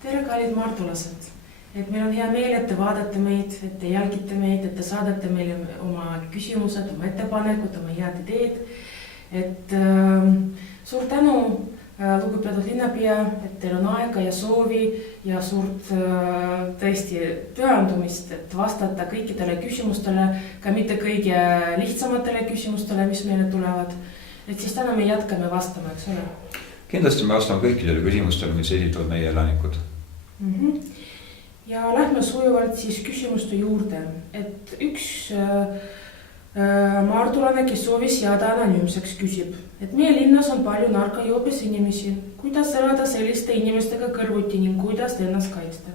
Tere, kallid mardulased! Et meil on hea meel, et te vaatate meid, et te jälgite meid, et te saadate meile oma küsimused, oma ettepanekud, oma head ideed. Et suur tänu, lugupeetud linnapea, et teil on aega ja soovi ja suurt tõesti pühendumist, et vastata kõikidele küsimustele, ka mitte kõige lihtsamatele küsimustele, mis meile tulevad. Et siis täna me jätkame vastama, eks ole? Kindlasti me vastame kõikidele küsimustele, mis esitavad meie elanikud. Ja lähme sujuvalt siis küsimuste juurde, et üks maardulane, kes soovis jääda anonüümseks, küsib, et meie linnas on palju narkojoobes inimesi. Kuidas elada selliste inimestega kõrvuti ning kuidas ennast kaitsta?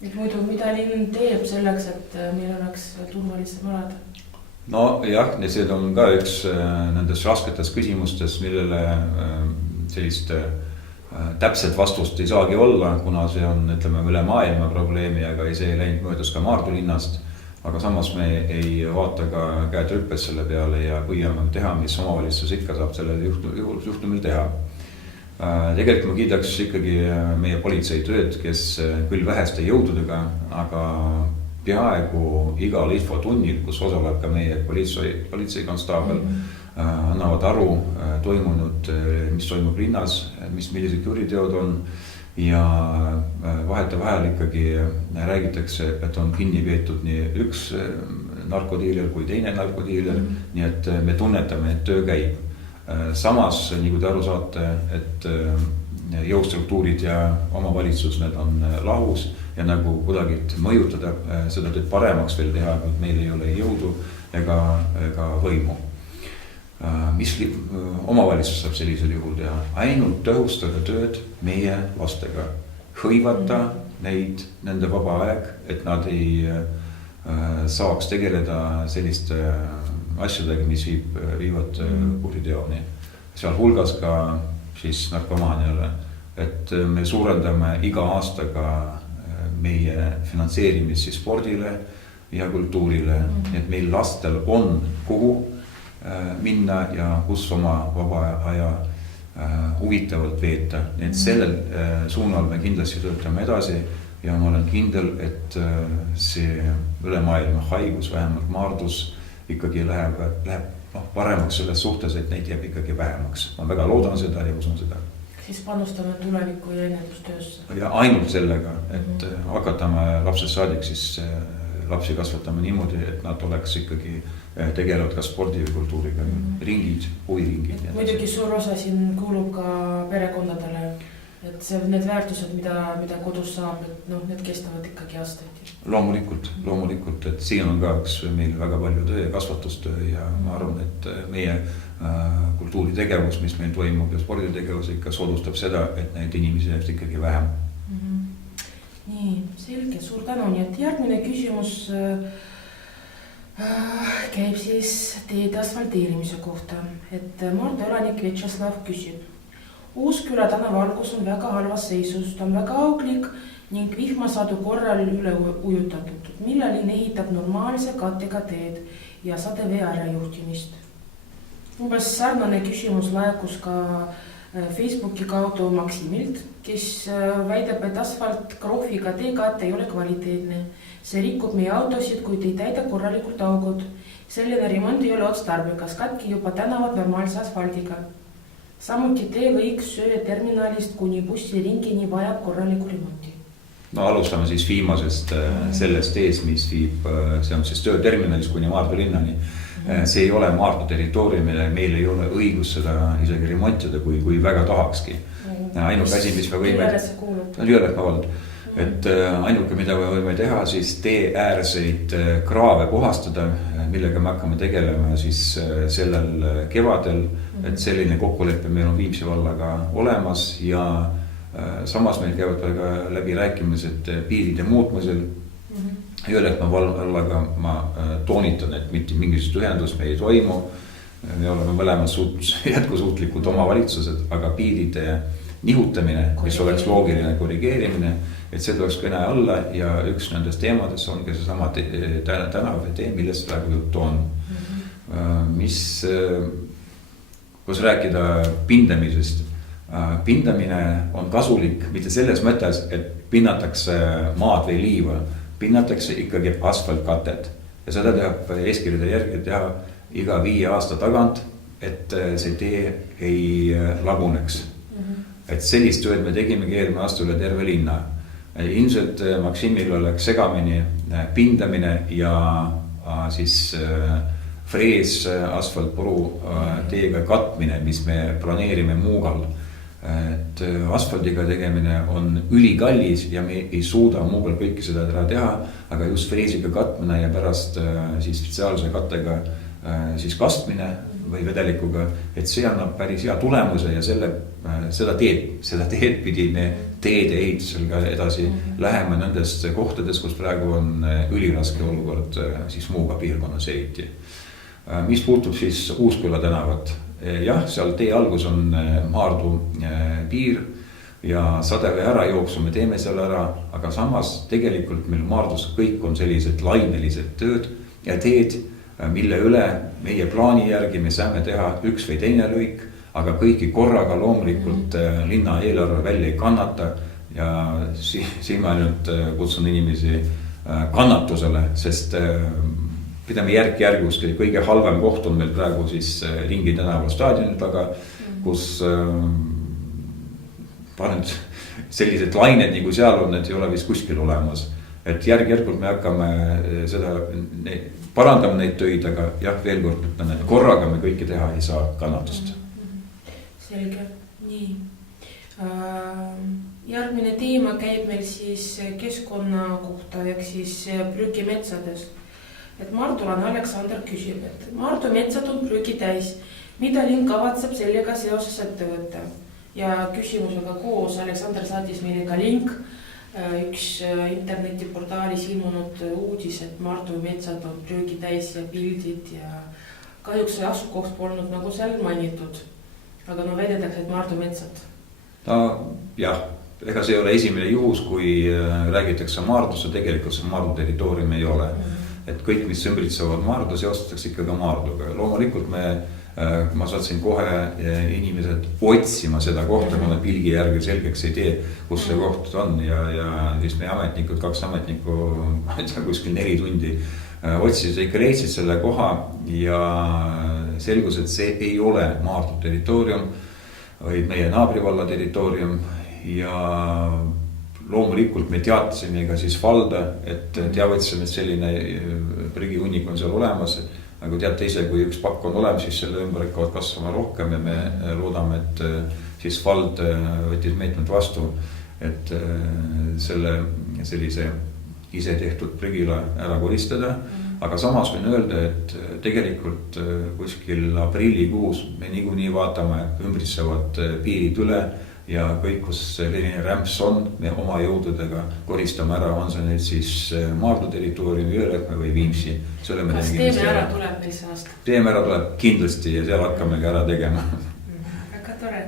Et muidu, mida linn teeb selleks, et meil oleks turvalisem elada? No jah, see on ka üks nendest rasketest küsimustest, millele sellist täpset vastust ei saagi olla, kuna see on, ütleme, üle maailma probleemi, aga see ei läinud möödas ka Maardu linnast. Aga samas me ei vaata ka käed rüppes selle peale ja püüame teha, mis omavalitsus ikka saab selle juhtumil teha. Tegelikult ma kiidaks ikkagi meie politsei tööd, kes küll väheste jõududega, aga peaaegu igal infotunnil, kus osaleb ka meie politseikonstaabel, annavad aru toimunud, mis toimub linnas, millised kuriteod on ja vahetevahel ikkagi räägitakse, et on kinni peetud nii üks narkodiiler kui teine narkodiiler, nii et me tunnetame, et töö käib. Samas, nagu te aru saate, et jõustruktuurid ja omavalitsus, need on lahus ja nagu kuidagi mõjutada seda tööd paremaks veel teha, et meil ei ole jõudu ega võimu. Mis omavalitsus saab sellisel juhul teha? Ainult tõhustada tööd meie lastega. Hõivata neid, nende vaba aeg, et nad ei saaks tegeleda selliste asjadega, mis viivad kuriteoni. Seal hulgas ka siis narkomaaniale, et me suurendame iga aastaga meie finantseerimist siis spordile ja kultuurile, et meil lastel on kuhu minna ja kus oma vaba aja huvitavalt veeta. Nii et sellel suunal me kindlasti töötame edasi ja ma olen kindel, et see üle maailma haigus, vähemalt Maardus, ikkagi läheb paremaks selles suhtes, et neid jääb ikkagi vähemaks. Ma väga loodan seda ja usun seda. Siis panustame tuleviku ja ennetustöösse. Ja ainult sellega, et hakatame lapsest saadik siis lapsi kasvatama niimoodi, et nad oleks ikkagi tegelevad ka spordi või kultuuriga, ringid, huviringid. Muidugi suur osa siin kuulub ka perekondadele, et need väärtused, mida kodus saab, et need kestavad ikkagi aastaid. Loomulikult, et siin on ka üks meil väga palju töö ja kasvatustöö ja ma arvan, et meie kultuuritegevus, mis meil toimub ja sporditegevus ikka soodustab seda, et neid inimesi jääb ikkagi vähem. Nii, selge, suur tänu. Nii et järgmine küsimus käib siis teede asfalteerimise kohta. Et Maardu elanik Vjatšeslav küsib. Uusküla tänavalgus on väga halvas seisus, ta on väga auglik ning vihmasadu korral üle ujutatud. Millal ehitab normaalse kattega teed ja sadevee ärajuhtimist? Umbes sarnane küsimus laekus ka Facebooki kaudu Maksimilt, kes väidab, et asfalt krohviga teekatte ei ole kvaliteetne. See rikub meie autosid, kuid ei täida korralikult augud. Selline remont ei ole otstarbekas, katki juba tänavad normaalse asfaldiga. Samuti teelõik sööterminalist kuni bussiringini vajab korraliku remonti. No alustame siis viimasest sellest tees, mis viib, see on siis tööterminalis kuni Maardu linnani. See ei ole Maardu territooriumile, meil ei ole õigus seda isegi remontida, kui väga tahakski. Ainuke asi, mis me võime... Et ainuke, mida me võime teha, siis tee äärseid kraave puhastada, millega me hakkame tegelema siis sellel kevadel, et selline kokkulepe meil on Viimsi vallaga olemas ja samas meil käivad väga läbi rääkimised piiride muutmisel. Jõeletma vallaga ma toonitan, et mitte mingisugust ühendust me ei toimu. Me oleme mõlemad jätkusuutlikud omavalitsused, aga piiride nihutamine, mis oleks loogiline korrigeerimine, et see tuleks kõne alla ja üks nendest teemadest ongi see sama tänav ja tee, millest praegu juttu on. Kus rääkida pindamisest, Pindamine on kasulik mitte selles mõttes, et pinnatakse maad või liiva, pinnatakse ikkagi asfaltkatet ja seda tehab eeskirjade järgi teha iga 5 aasta tagant, et see tee ei laguneks. Et sellist tööd me tegimegi eelmine aasta üle terve linna. Ilmselt Maksimil oleks segamini pindamine ja siis frees asfaltpuru teega katmine, mis me planeerime Muugal. Et asfaldiga tegemine on ülikallis ja me ei suuda Muugal kõike seda ära teha, aga just freesiga katmine ja pärast siis spetsiaalse kattega siis kastmine või vedelikuga, et see annab päris hea tulemuse ja seda teed pidi me teede ehitusel ka edasi läheme nendest kohtades, kus praegu on üliraske olukord siis Muuga piirkonnas ehiti. Mis puutub siis Uusküla tänavat, jah, seal tee algus on Maardu piir ja Sadevee ärajooksu me teeme seal ära, aga samas tegelikult meil Maardus kõik on sellised lainelised tööd ja teed, mille üle meie plaani järgi me saame teha üks või teine lõik, aga kõiki korraga loomulikult linna eelarve välja ei kannata ja siin ma ainult kutsun inimesi kannatusele, sest pidame järk-järgus, kõige halvem koht on meil praegu siis Ringi tänava staadioni taga, kus sellised lained nagu seal on, et ei ole vist kuskil olemas. Et järk-järgult me hakkame parandama neid töid, aga jah, veel kord ütlen, et korraga me kõike teha ei saa kannatust. Selge, nii. Järgmine teema käib meil siis keskkonna kohta, ehk siis prügimetsades. Et Mardulane Aleksander küsib, et Maardu metsad on prügi täis, mida linn kavatseb sellega seoses ette võtta. Ja küsimusega koos Aleksander saatis meile ka link, üks internetiportaalis ilmunud uudis, et Maardu metsad on prügi täis ja pildid ja kahjuks see asukoht polnud nagu seal mainitud. Aga no väidetakse, et Maardu metsad. Jah, ega see ei ole esimene juhus, kui räägitakse Maardusse, tegelikult see Maardu territoorium ei ole. Et kõik, mis ümbritsevad Maardu, seostatakse ikka ka Maarduga. Loomulikult ma saatsin kohe inimesed otsima seda kohta, kuna pilgi järgi selgeks ei tee, kus see koht on ja siis meie ametnikud, 2 ametnikku, kuskil 4 tundi otsisid, ikka leidsid selle koha ja selgus, et see ei ole Maardu territoorium, vaid meie naabrivalla territoorium ja loomulikult me teatasime ka siis valda, et teavitasime, et selline prügihunnik on seal olemas. Nagu teate ise, kui üks pakk on olemas, siis selle ümber hakkavad kasvama rohkem ja me loodame, et siis vald võttis meetmed vastu, et sellise ise tehtud prügila ära koristada. Aga samas võin öelda, et tegelikult kuskil aprillikuus me niikuinii vaatame ümbritsevad piirid üle ja kõik, kus selline rämps on, me oma jõududega koristame ära, on see nüüd siis Maardu territooriumi, Jõelähtme või Viimsi. Kas teeme ära tuleb meil see aasta? Teeme ära tuleb kindlasti ja seal hakkame ka ära tegema. Väga tore.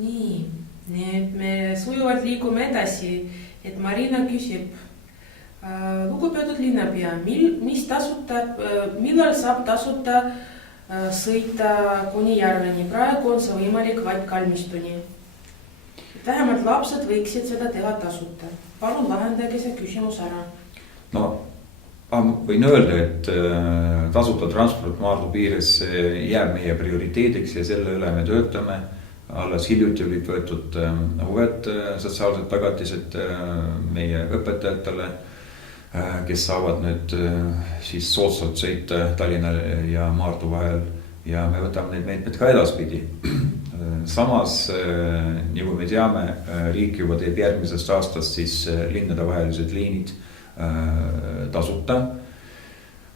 Nii, nüüd me sujuvalt liigume edasi, et Marina küsib, lugupeetud linnapea, millal saab tasuta sõita kuni järveni? Praegu on see võimalik vaid Kalmistuni. Vähemalt lapsed võiksid seda teha tasuta. Palun lahendage see küsimus ära. No, võin öelda, et tasuta transport Maardu piires jääb meie prioriteediks ja selle üle me töötame. Alles hiljuti olid võetud uued sotsiaalsed tagatised meie õpetajatele, kes saavad nüüd siis soodsalt sõita Tallinna ja Maardu vahel ja me võtame neid meetmed ka edaspidi. Samas, nagu me teame, riik juba teeb järgmisest aastast siis linnade vahelised liinid tasuta.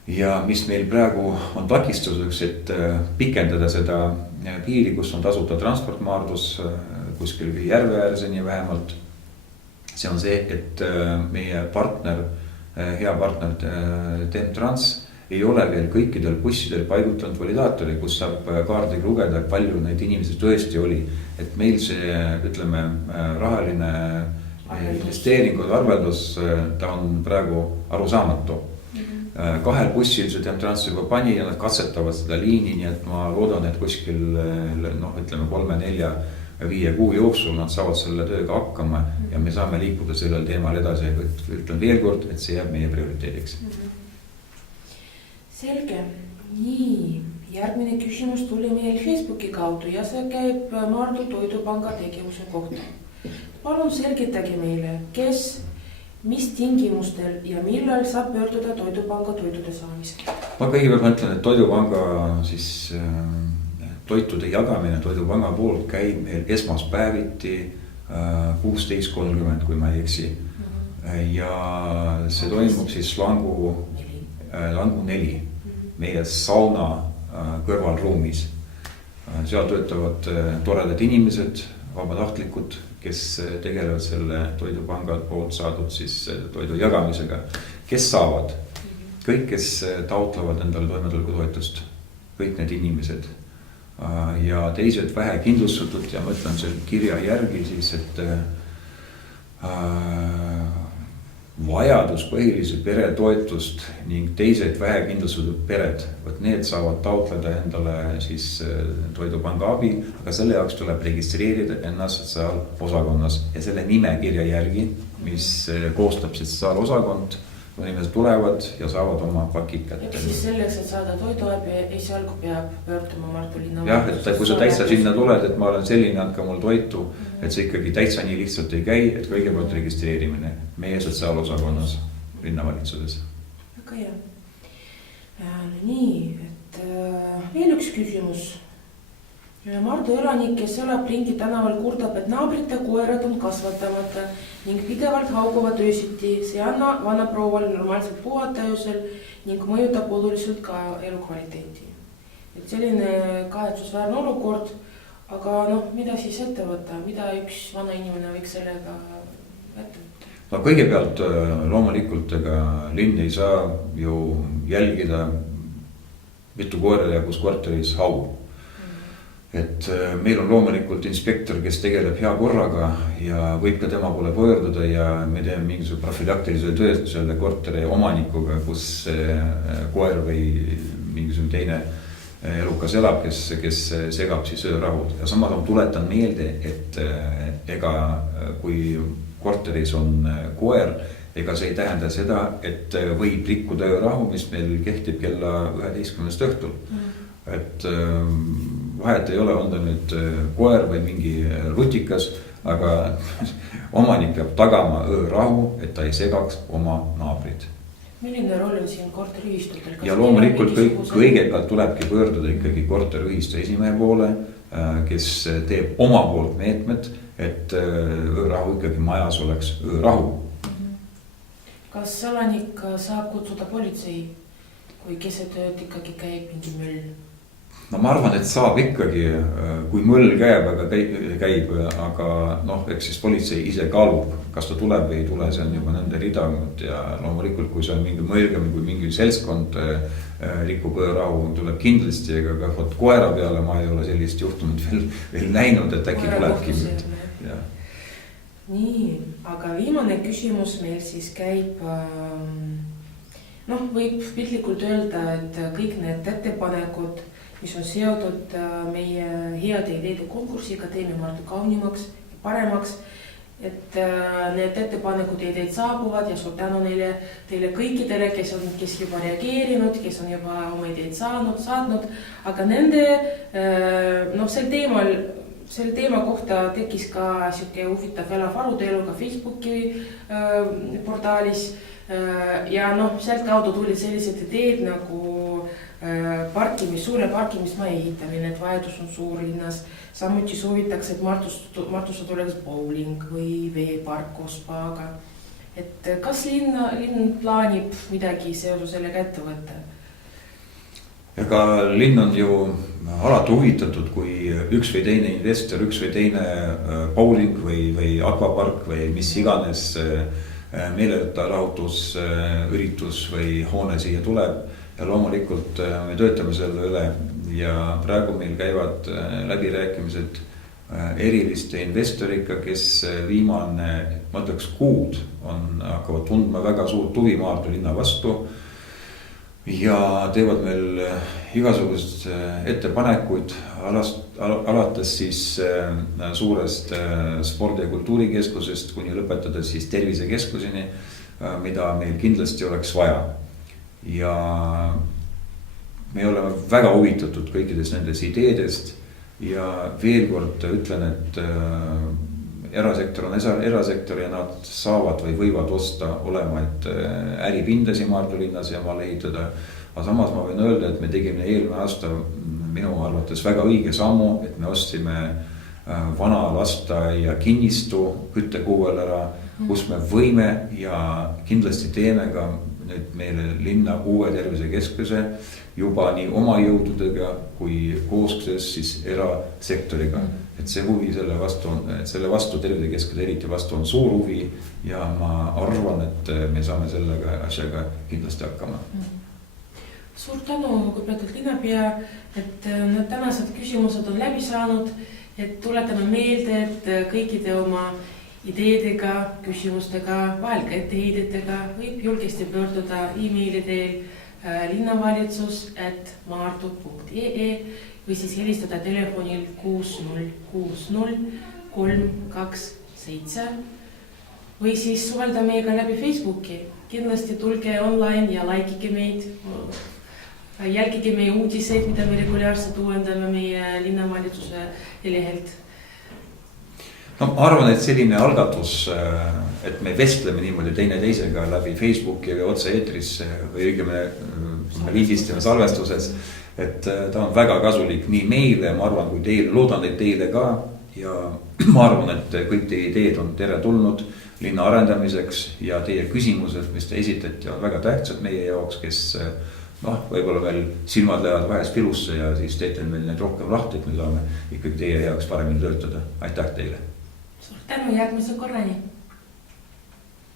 Ja mis meil praegu on takistuseks, et pikendada seda piiri, kus on tasuta transport Maardus kuskil järve äärseni vähemalt. See on see, et meie partner, hea partner Temtrans ei ole veel kõikidel bussidel paigutanud validaatori, kus saab kaardiga lugeda, palju neid inimesi tõesti oli. Et meil see, ütleme, rahaline investeeringud, arveldus, ta on praegu arusaamatu. 2 bussil see Temtrans juba pani ja nad katsetavad seda liini, nii et ma loodan, et kuskil, ütleme 3-4 5 kuu jooksul nad saavad selle tööga hakkama ja me saame liikuda sellel teemal edasi. Ütlen veel kord, et see jääb meie prioriteediks. Selge. Nii, järgmine küsimus tuli meil Facebooki kaudu ja see käib Maardu Toidupanga tegevuse kohta. Palun selgitage meile, kes, mis tingimustel ja millal saab pöörduda Toidupanga toitude saamisel? Ma kõigepealt mõtlen, et Toidupanga siis toitude jagamine Toidupanga poolt käib meil esmaspäeviti 16.30, kui ma ei eksi. Ja see toimub siis Langu 4, meie sauna kõrvalruumis. Seal töötavad toredad inimesed, vabatahtlikud, kes tegelevad selle Toidupanga poolt saadud siis toidu jagamisega. Kes saavad? Kõik, kes taotlevad endale toimetulekutoetust, kõik need inimesed. Ja teised vähe kindlustatud ja mõtlen selle kirja järgi siis, et vajaduspõhilise peretoetust ning teised vähe kindlustatud pered, võt need saavad taotleda endale siis Toidupanga abi, aga selle jaoks tuleb registreerida ennast seal osakonnas ja selle nimekirja järgi, mis koostab siis seal osakond, kui inimesed tulevad ja saavad oma pakid kätte. Ja siis selleks, et saada toiduabi, esialgu peab pöörduma Maardu linna. Jah, et kui sa täitsa sinna tuled, et ma olen selline, andke mul toitu, et see ikkagi täitsa nii lihtsalt ei käi, et kõigepealt registreerimine meie sotsiaalosakonnas linnavalitsuses. Väga hea. Nii, et veel üks küsimus. Maardu elanik, kes elab ringi tänaval, kurdab, et naabrite koerad on kasvatamata ning pidevalt hauguvad öösiti. See anna vanaprouval normaalselt puhata öösel ning mõjutab oluliselt ka elukvaliteeti. Et selline kahetsusväärne olukord, aga mida siis ette võtta? Mida üks vana inimene võiks sellega ette võtta? No kõigepealt loomulikult linn ei saa ju jälgida mitu koera ja kus kvartalis haug. Et meil on loomulikult inspektor, kes tegeleb hea korraga ja võib ka tema poole pöörduda ja me teeme mingisuguse profülaktilise töö selle korteri omanikuga, kus koer või mingisugune teine elukas elab, kes segab siis öörahud. Ja samas ma tuletan meelde, et kui korteris on koer, ega see ei tähenda seda, et võib rikkuda öörahu, mis meil kehtib kella 11 õhtul. Et vahet ei ole, on ta nüüd koer või mingi rutikas, aga omanik peab tagama öörahu, et ta ei segaks oma naabrid. Milline roll on siin korteriühistutel? Ja loomulikult kõigepealt tulebki pöörduda ikkagi korteriühistu esimehe poole, kes teeb oma poolt meetmed, et öörahu ikkagi majas oleks öörahu. Kas elanik saab kutsuda politsei, kui keset ööd ikkagi käib mingi möll? No ma arvan, et saab ikkagi, kui mõll käib, aga eks siis politsei ise kaalub, kas ta tuleb või ei tule, see on juba nende rida. Ja loomulikult, kui see on mingi mõlgem, kui mingi seltskond rikub öörahu, tuleb kindlasti, aga koera peale ma ei ole sellist juhtumit veel näinud, et äkki tulebki. Nii, aga viimane küsimus meil siis käib, võib piltlikult öelda, et kõik need ettepanekud, mis on seotud meie heade ideede konkursiga, teeme Maardu kaunimaks ja paremaks, et need ettepanekud ja ideed saabuvad ja suur tänu teile kõikidele, kes juba reageerinud, kes on juba oma ideed saatnud, aga nende, sel teema kohta tekkis ka siuke huvitav elav arutelu ka Facebooki portaalis ja sealt kaudu tulid sellised ideed nagu suure parkimismaja ehitamine, et vajadus on suur linnas. Samuti soovitakse, et Martusse tuleks bowling või veepark koos spaaga. Et kas linn plaanib midagi seoses sellega ette võtta? Ega linn on ju alati huvitatud, kui üks või teine investor, üks või teine bowling või akvapark või mis iganes meelelahutus, üritus või hoone siia tuleb. Ja loomulikult me töötame selle üle ja praegu meil käivad läbirääkimised eriliste investoriga, kes viimane, mõtleks kuud hakkavad tundma väga suurt huvi Maardu linna vastu. ja teevad meil igasuguseid ettepanekuid alates siis suurest spordi- ja kultuurikeskusest kuni lõpetades siis tervisekeskuseni, mida meil kindlasti oleks vaja. Ja me oleme väga huvitatud kõikidest nendest ideedest ja veel kord ütlen, et erasektor on erasektor ja nad saavad või võivad osta olemaid äripindasi Maardu linnas ja maal ehitada. Aga samas ma võin öelda, et me tegime eelmine aasta minu arvates väga õige sammu, et me ostsime vana lasteaia kinnistu küttekuuel ära, kus me võime ja kindlasti teeme ka nüüd meile linna uue tervisekeskuse juba nii oma jõududega kui koostöös siis erasektoriga. Et see huvi selle vastu tervisekeskuse eriti vastu on suur huvi ja ma arvan, et me saame sellega asjaga kindlasti hakkama. Suur tänu, lugupeetud linnapea, et need tänased küsimused on läbi saanud, et tuletame meelde, et kõikide oma ideedega, küsimustega, vahel ka etteheidetega võib julgesti pöörduda e-maili teel linnavalitsus@maardu.ee või siis helistada telefonil 6060 327 või siis suhelda meiega läbi Facebooki. Kindlasti tulge online ja likeige meid, jälgige meie uudiseid, mida me regulaarselt uuendame meie linnavalitsuse lehelt. No ma arvan, et selline algatus, et me vestleme niimoodi teineteisega läbi Facebooki või otse eetris või õigemini lindistame salvestuses, et ta on väga kasulik nii meile, ma arvan, kui teile, loodan, et teile ka ja ma arvan, et kõik teie ideed on teretulnud linna arendamiseks ja teie küsimused, mis te esitati, on väga tähtsad meie jaoks, kes võib-olla veel silmad lähevad vahest pilusse ja siis teete meil need rohkem lahti, et me saame ikkagi teie heaks paremini töötada. Aitäh teile! Suur tänu, järgmise korrani!